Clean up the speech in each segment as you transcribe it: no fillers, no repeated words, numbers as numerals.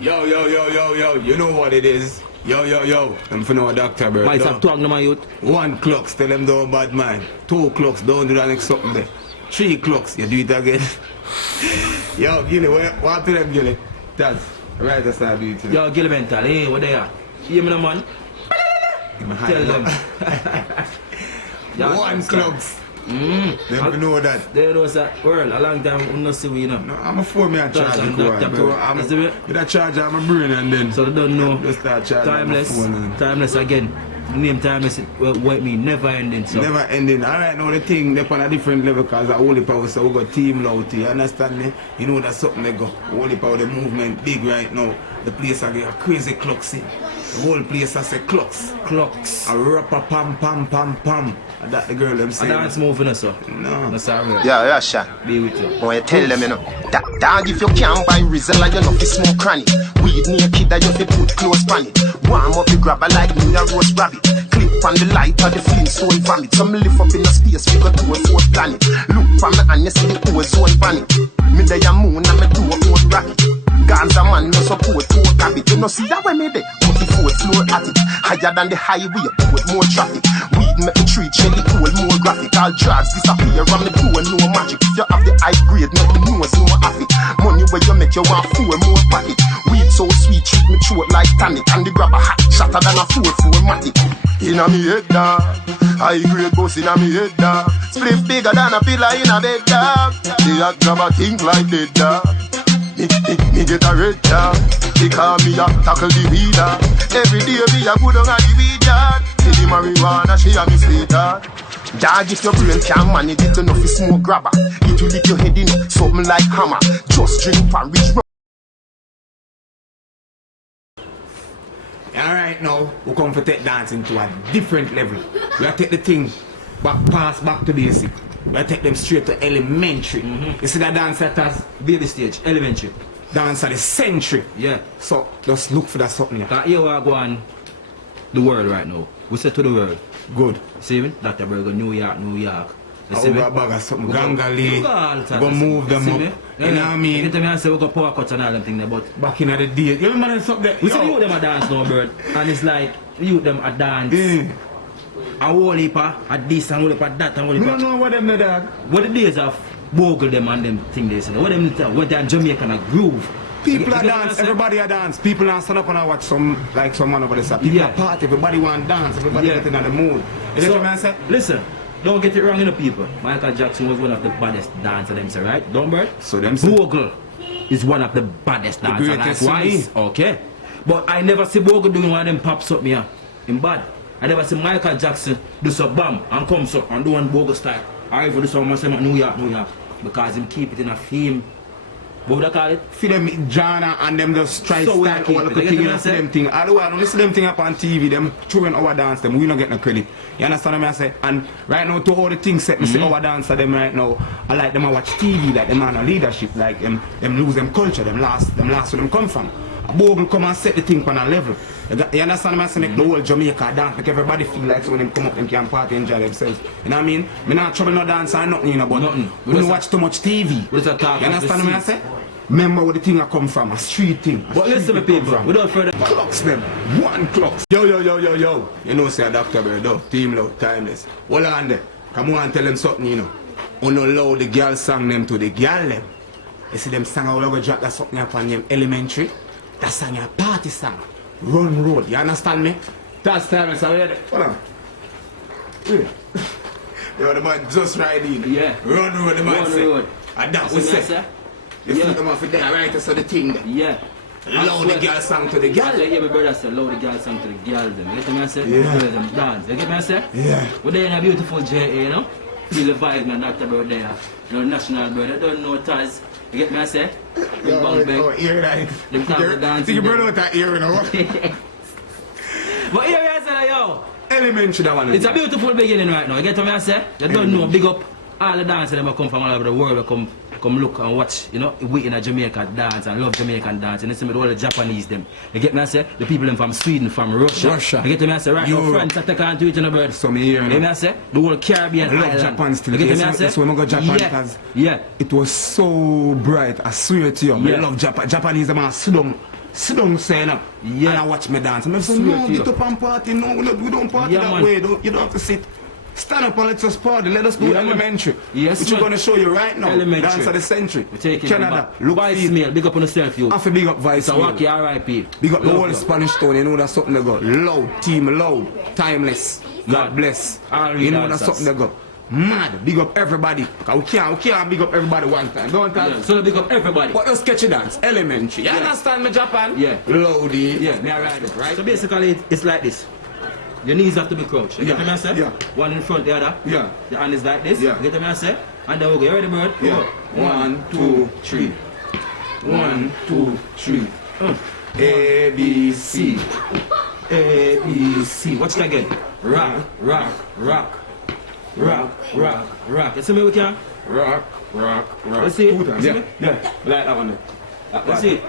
Yo, you know what it is. Yo, I'm for no Doctor Bird. Might have twang my youth. 1 clocks, tell them don't bad mind. 2 clocks, don't do that next something there. 3 clocks, you do it again. Yo, Gilly, what to them, Gilly? Taz, right as I do it today. Yo, Gilly Mental, hey, what they are? Hear me, the man? Tell them. 1 clocks. Never know that. They know that world a long time we not see we, you know. No, I'm a phone me and charge Taz and the Doctor Bird. with a charger on my brain and then So they don't know. just start charging Timeless. my phone and Timeless again. Name timeless, what mean? Never ending. So. never ending. Alright, now the thing they're on a different level because the Holy Power, so we got Teamloud, you understand me? You know that's something they go. Holy Power, the movement big right now. The place I get a crazy clock, see. The whole place I say clocks. Clocks. A rapper pam pam pam pam. And that the girl them A say. dance moving us, so. No. That's all right. Yeah, Sha. Be with you. Boy, tell them, you know. Dog, if you can't buy Rizla, you know, fi smoke cranny. Weed naked, that you fi put close pan it. Warm up the grabber like me a roast rabbit. Clip on the light of the Flintstone vomit. Some live up in the space, we go to a 4th planet. Look for me and you see the ozone planet. Me day a moon and me do a own rocket. Ganza man no support to a habit. You know see that way me dey, 44th floor at it. Higher than the highway, with more traffic. Weed make the tree Shelly cool, more graphic. All drugs disappear and me do no magic. If you have the high grade, make me nose no affit. Money where you make you want 4 more pocket. Weed so sweet, treat me throat like tonic. And the grabber hot, shatter than a 4-4-matic. Inna me head dog, high grade boss inna me head dog. Spliff bigger than a pillar in a bed dog. The hot grabber think like dead dog. Me get a red dog. They call me a tackle the weed dog. Every day me a go down a the weed dog. See the marijuana she a me sweet dog. Dog, if your brain can't manage it enough, you smoke grabber. It will lick your head in something like hammer. Just drink porridge. Alright now, we come to take dancing to a different level. We have to take the thing back to basic. We have to take them straight to elementary. You see that dance that has Baby stage, elementary. dance of the century. Yeah. So just look for that something here. Here we are going the world right now. We say to the world. Good. See me? Dr. Bird go New York. You see Over me? a bag of something. Gangali. We Go move them up. You know what I mean? You tell me I say we go power cuts and all them things there, but Back in the day. You remember something there? we see the youth them a dance now, Bird. And it's like the youth them a dance. A whole heap of this and whole heap of that and whole heap We of... don't know what them know, dog. What the days of bogle them and them thing they say. What them tell? What they in Jamaica and a groove. People are You get what I'm dance, saying? everybody are dance. People are stand up and I watch some man over there. People Yeah. are party, everybody want to dance, everybody Yeah. getting in the mood. You know So, what I'm saying? listen, don't get it wrong, you know, people. Michael Jackson was one of the baddest dancers, them say, right? Don't Bird? So them say. Bogle is one of the baddest dancers. greatest Likewise, okay. But I never see Bogle doing one of them pops up me in bad. I never see Michael Jackson do some bam and come so and do one Bogle style. Or even do some New York. Because him keep it in a theme. What would I call it? For them genre and them just try So we style keep all it. the You thing get and what I'm see saying? them thing. Although I don't listen them thing up on TV, them throwing our dance them, we don't get no credit. You understand what I say? And right now to all the things set, me see our dancer them right now. I like them I watch TV, like them on a leadership, like them lose them culture, them last where them come from. A Bogle come and set the thing on a level. You understand what I'm saying? The whole Jamaica dance, make everybody feel like so when them come up, them can party and enjoy themselves. You know what I mean? Me not trouble no dance or nothing, you know, but Nothing. we don't watch too much TV. We just talk You as understand we what I see. say? Remember where the thing I come from, a street thing. But listen to me, people, without further... Clocks them, 1 clocks. Yo. You know say Dr. Bird, though. Teamloud, timeless. Hold on there. Come on and tell them something, you know. Uno allow the girl song them to the girl them. You see them song how we go drop that something upon them elementary. That song a party song. Run road, you understand me? That's timeless, are you ready? Hold on. Yeah. Yo, the man just riding. Yeah. Run road, the man Run say. road. And that You was see what I it. say? You Yeah. feel them off there, right? So the thing there. Yeah. Allow the girl song to the girl. You hear my brother say, allow the girl song to the girls them. You get me I say? Yeah. The girls them dance. You get me I say? Yeah. We're there in a beautiful JA, you know? Feel the vibe, man, Dr. Bird there. You know, national bird. I don't know Taz. You get me I say? Big bang bang. Ear right. Them time to dance. See, you burn out that ear, you know. But here I say, yo. Elementary that one. It's a beautiful beginning right now. You get what I say? You don't know, big up all the dancers that come from all over the world. They come look and watch, you know, we in a Jamaica dance and love Jamaican dance. And you see me, all the Japanese them. You get me I say? The people them from Sweden, from Russia. You get me I say? Right now, France, I take on to it in the bird. So me here, You get me I say? The whole Caribbean I love island. Japan still. You get me I say? That's why I go Japan Yeah. because Yeah. it was so bright. I swear to you, Yeah. I love Japan. Japanese them are sit down sit down, saying up, Yeah. and I watch me dance. And I say, Swear no, to get you. up and party. No, we don't party Yeah, that man. way. You don't have to sit. Stand up and let us party. Let us do Yeah, man. elementary. Yes, which we're man. going to show you right now. Elementary. Dance of the century. We're taking Canada. Look, Look, Vice feel. Mail, big up on yourself, you. I feel big up Vice It's a Mail. wacky R.I.P. Big up the Love, whole love. Spanish town. You know that's something they got. Loud. Team loud. Timeless. God bless. All You know dancers. that's something they got. Mad. Big up everybody. 'Cause we can't big up everybody one time. Go on, Taz. Yeah, so big up everybody. But just catch a dance, elementary. You understand me, Japan? Yeah. Loady. Yeah. Me ride it, right? So basically, it's like this. Your knees have to be crouched. You Yeah. get me, I say? Yeah. One in front, the other. Yeah. The hand is like this. Yeah. You get me, I say? And then we go. You ready, Bird? We Yeah. go. 1, 2, 3. 1, 2, 3. A, B, C. A, B, C. Watch it again. Rock, rock, rock. Rock, rock, rock. You see me, we can? Rock, rock, rock. You see it? 2 times. You Yeah. see me? Yeah. Like that one there. That You one. see it?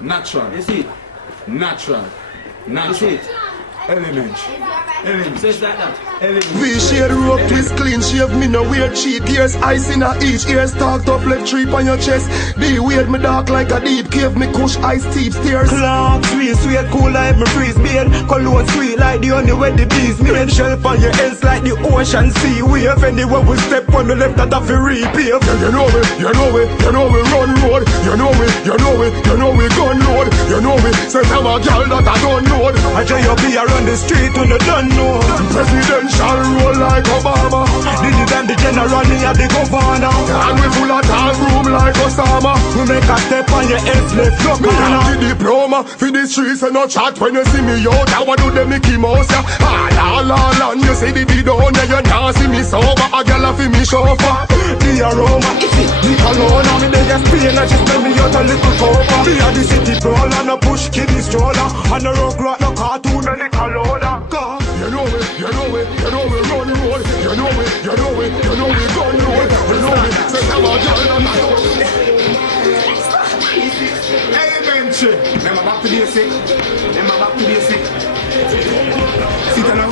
Natural. You see it? Natural. You see Natural. it? Elementary. So Elementary. it's like that. Elementary. We shade rope, twist clean shave, me no wear cheap ears, ice in a each ear, stalked up left trip on your chest. The weird me dark like a deep cave, me kush ice steep stairs. Clock, sweet, cool like me freeze beard. Cologne sweet like the honey where the bees made. Shelf on your ends like the ocean sea wave. Anywhere we step on the left that have to repave. Yeah, you know we run road. You know we gun load. You know we say I'm a girl that I don't know. I tell you be around the street when you don't know. Presidential roll like Obama. This is them the general, me at the governor. And we full of tall room like Osama. We make a step on your head left, no corner. The diploma for the streets and no chat when you see me out. I want to do the Mickey Mouse, yeah. Ah, you see the video on there, you can't see me sober. A girl a fi me chauffeur. The aroma, the cologne, me they just pain and just tell me out a little cover. Me a the city brawler, no push kiddie stroller. And no rock rock, no cartoon, no little loader. You know we run road. You know we gun road. You know we say I'm a girl and I don't. Elementary. Remember back to basic. Sit down.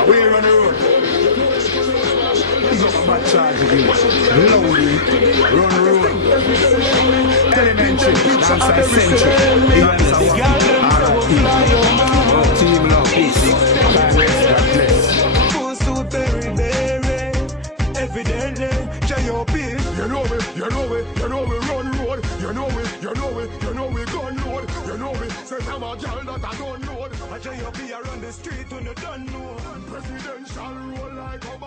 We run the road. He's up a bad charge again. Loudly. Run the road. Elementary. Dance of the century. Teamloud. Full suit, berry, evidently, J.O.P. You know we run road. You know we gun road. You know we say I'm a girl that I don't know. I J.O.P. around the street when you don't know. Presidential roll like a